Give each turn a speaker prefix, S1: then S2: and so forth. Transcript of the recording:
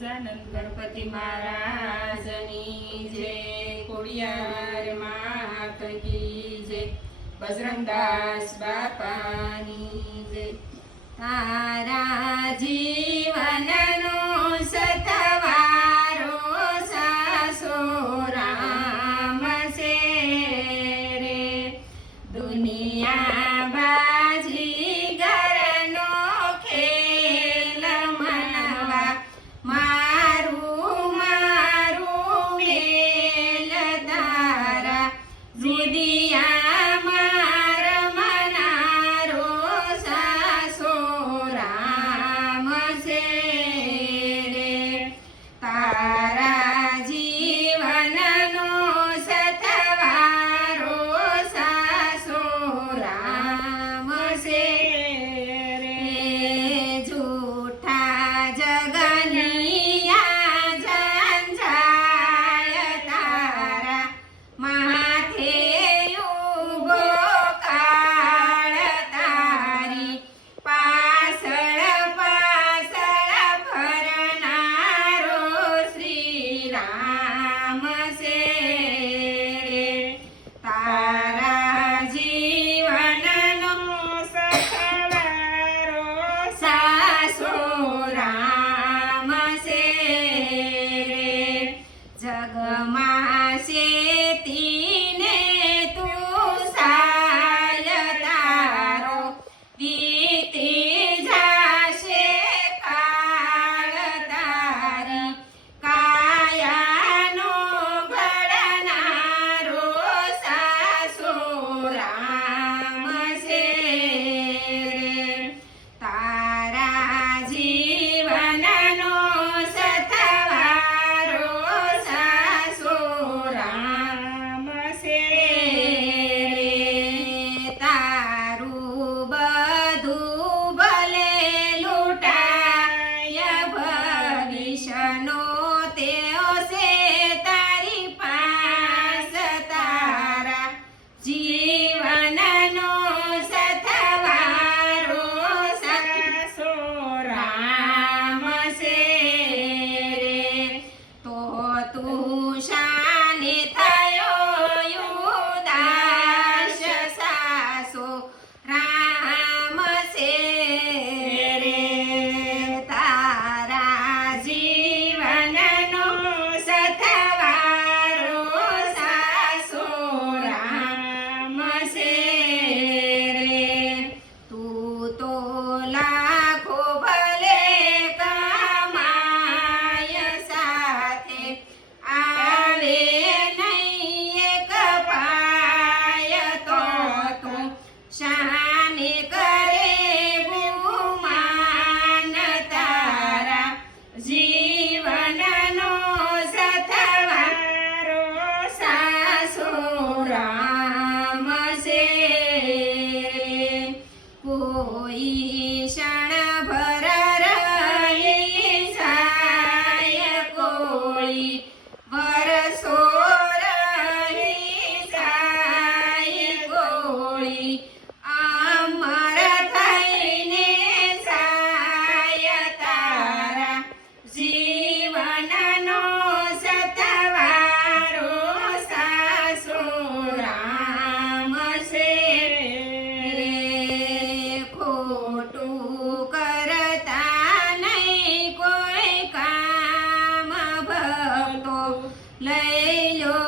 S1: સનંદ ગણપતિ મહારાજની જય કોડિયાર માત કી જય બજરંગદાસ બાપાની જય. તારા જીવનનો પાસે તી કોઈ શણ ભર લઈ લો